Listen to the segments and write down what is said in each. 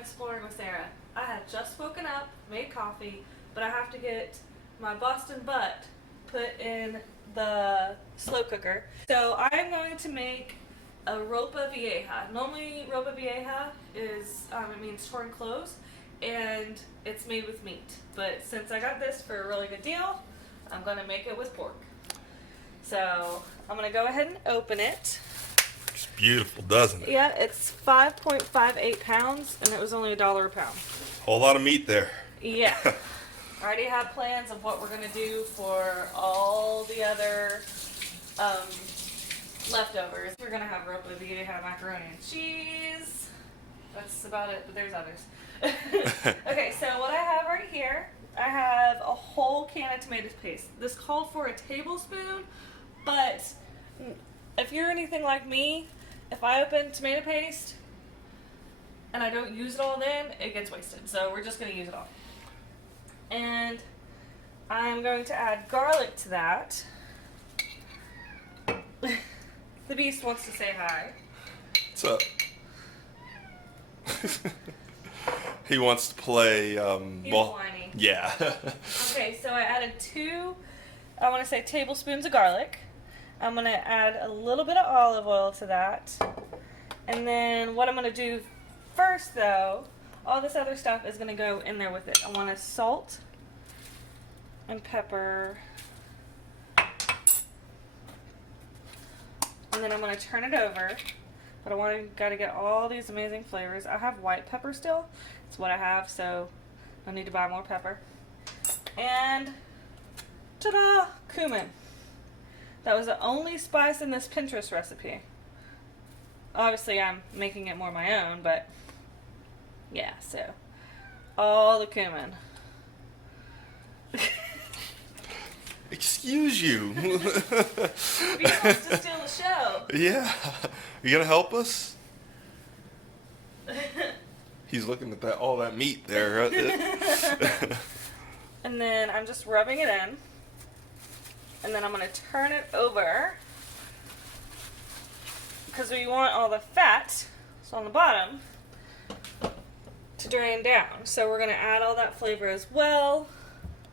exploring with Sarah. I had just woken up, made coffee, but I have to get my Boston butt put in the slow cooker. So I'm going to make a Ropa Vieja. Normally Ropa Vieja is, it means torn clothes, and it's made with meat. But since I got this for a really good deal, I'm going to make it with pork. So I'm going to go ahead and open it. It's beautiful, doesn't it? Yeah, it's 5.58 pounds, and it was only $1 a pound. Whole lot of meat there. Yeah. I already have plans of what we're going to do for all the other leftovers. We're going to have Ropa Vieja macaroni and cheese. That's about it, but there's others. Okay, so what I have right here, I have a whole can of tomato paste. This called for a tablespoon, but if you're anything like me, if I open tomato paste and I don't use it all then, it gets wasted. So we're just going to use it all. And I'm going to add garlic to that. The beast wants to say hi. What's up? He wants to play, He's whiny. Yeah. Okay, so I added 2, I want to say tablespoons of garlic. I'm going to add a little bit of olive oil to that. And then what I'm going to do first, though, all this other stuff is going to go in there with it. I want to salt and pepper. And then I'm going to turn it over. But got to get all these amazing flavors. I have white pepper still. It's what I have, so I need to buy more pepper. And ta-da! Cumin. That was the only spice in this Pinterest recipe. Obviously, I'm making it more my own, but yeah, so all the cumin. Excuse you. He wants to steal the show. Yeah. You gonna help us? He's looking at all that meat there. And then I'm just rubbing it in. And then I'm going to turn it over. Because we want all the fat, so on the bottom, to drain down. So we're going to add all that flavor as well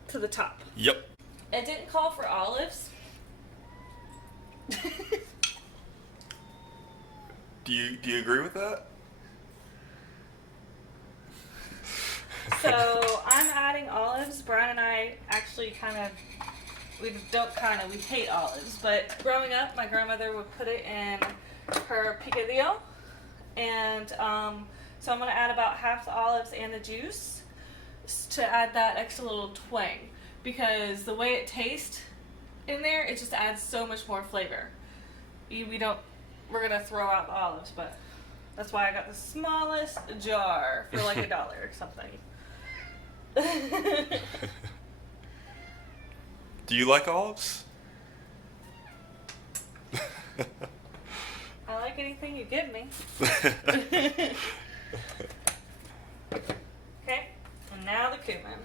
to the top. Yep. It didn't call for olives. Do you agree with that? So I'm adding olives. Brian and I actually we hate olives. But growing up, my grandmother would put it in her picadillo. And so I'm going to add about half the olives and the juice to add that extra little twang. Because the way it tastes in there, it just adds so much more flavor. We're going to throw out the olives, but that's why I got the smallest jar for like $1 or something. Do you like olives? I like anything you give me. Okay, and now the cumin.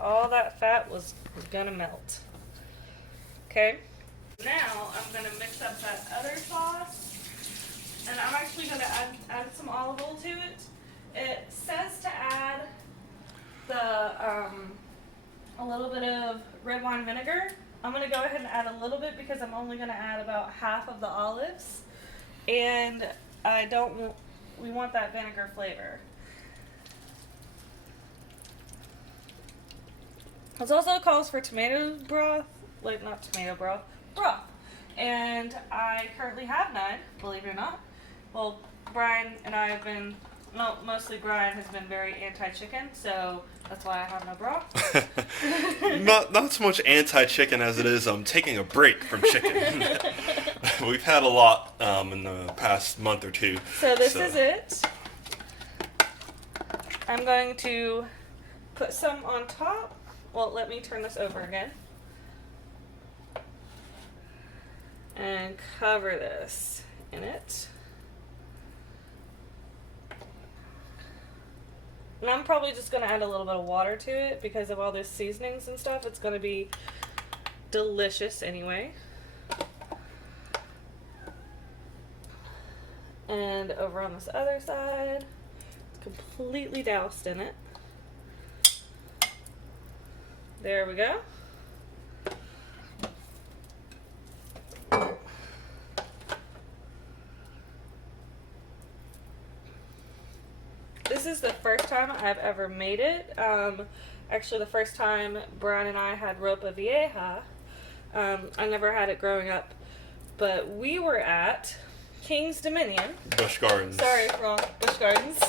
All that fat was gonna melt. Okay. Now I'm gonna mix up that other sauce, and I'm actually gonna add some olive oil to it. It says to add a little bit of red wine vinegar. I'm gonna go ahead and add a little bit because I'm only gonna add about half of the olives, and we want that vinegar flavor. It also calls for tomato broth, broth. And I currently have none, believe it or not. Well, Brian and I have been, mostly Brian has been very anti-chicken, so that's why I have no broth. Not so much anti-chicken as it is taking a break from chicken. We've had a lot in the past month or two. So this is it. I'm going to put some on top. Well, let me turn this over again. And cover this in it. And I'm probably just going to add a little bit of water to it because of all those seasonings and stuff. It's going to be delicious anyway. And over on this other side, it's completely doused in it. There we go. This is the first time I've ever made it. Actually, the first time Brian and I had Ropa Vieja. I never had it growing up, but we were at King's Dominion. Busch Gardens. Sorry, wrong. Busch Gardens.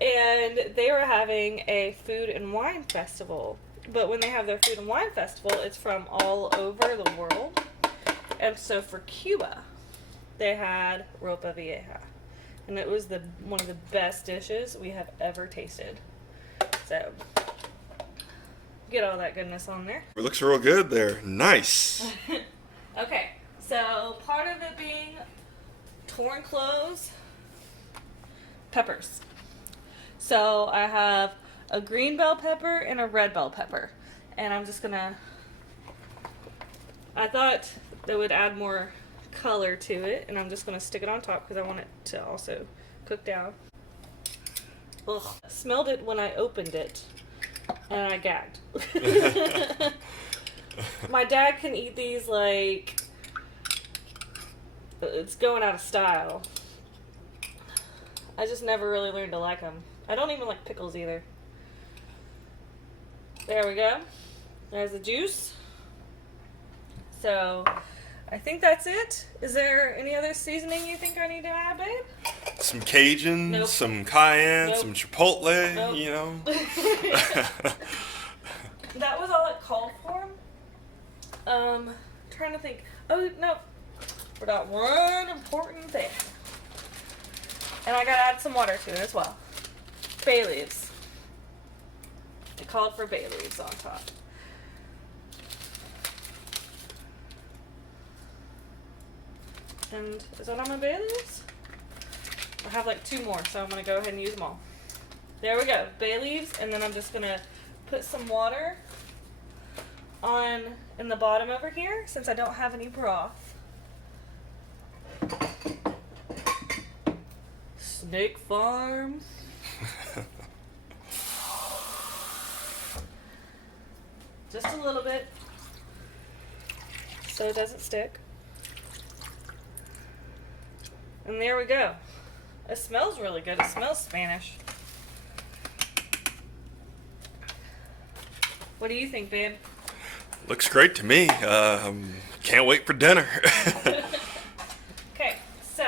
And they were having a food and wine festival. But when they have their food and wine festival, it's from all over the world. And so for Cuba, they had Ropa Vieja. And it was one of the best dishes we have ever tasted. So, get all that goodness on there. It looks real good there. Nice. Okay, so part of it being torn cloves, peppers. So I have a green bell pepper and a red bell pepper. And I'm just gonna, I thought that would add more color to it, and I'm just gonna stick it on top because I want it to also cook down. Ugh. I smelled it when I opened it, and I gagged. My dad can eat these like it's going out of style. I just never really learned to like them. I don't even like pickles either. There we go. There's the juice. So, I think that's it. Is there any other seasoning you think I need to add, babe? Some Cajun, Nope. some cayenne, Nope. some chipotle, Nope. you know. That was all it called for. Trying to think. Oh, no. Forgot one important thing. And I gotta add some water to it as well. Bay leaves. It called for bay leaves on top. And is that on my bay leaves? I have like 2 more, so I'm gonna go ahead and use them all. There we go, bay leaves, and then I'm just gonna put some water on in the bottom over here since I don't have any broth. Snake Farm. Just a little bit so it doesn't stick. And there we go. It smells really good. It smells Spanish. What do you think, babe? Looks great to me. Can't wait for dinner. Okay, so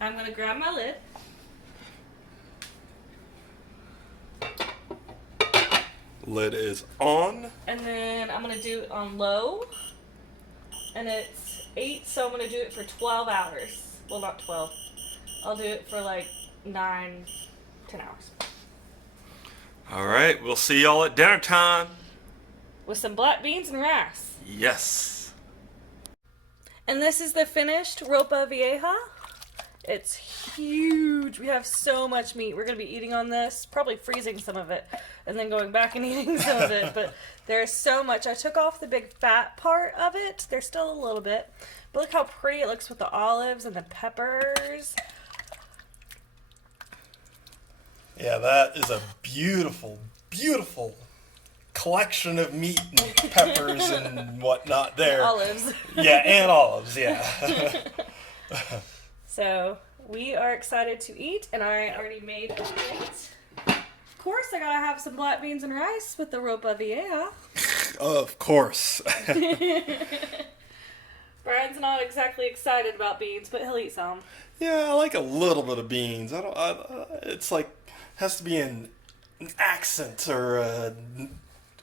I'm gonna grab my lid. Lid is on. And then I'm gonna do it on low. And it's 8, so I'm gonna do it for 12 hours. Well, not 12. I'll do it for like 9, 10 hours. All right, we'll see y'all at dinner time. With some black beans and rice. Yes. And this is the finished Ropa Vieja. It's huge. We have so much meat. We're going to be eating on this, probably freezing some of it, and then going back and eating some of it. But there's so much. I took off the big fat part of it. There's still a little bit. But look how pretty it looks with the olives and the peppers. Yeah, that is a beautiful, beautiful collection of meat and peppers and whatnot there. Olives. Yeah, and olives, yeah. So we are excited to eat, and I already made a plate. Of course, I gotta have some black beans and rice with the Ropa Vieja. Of course. Brian's not exactly excited about beans, but he'll eat some. Yeah, I like a little bit of beans. It's like has to be an accent or a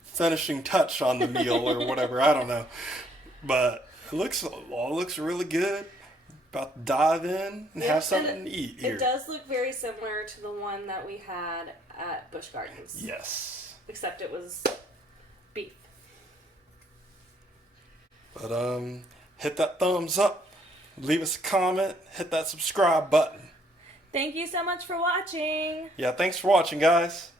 finishing touch on the meal or whatever. I don't know, but it looks really good. About to dive in and have something to eat here. It does look very similar to the one that we had at Busch Gardens. Yes. Except it was beef. But hit that thumbs up, leave us a comment, hit that subscribe button. Thank you so much for watching. Yeah, thanks for watching, guys.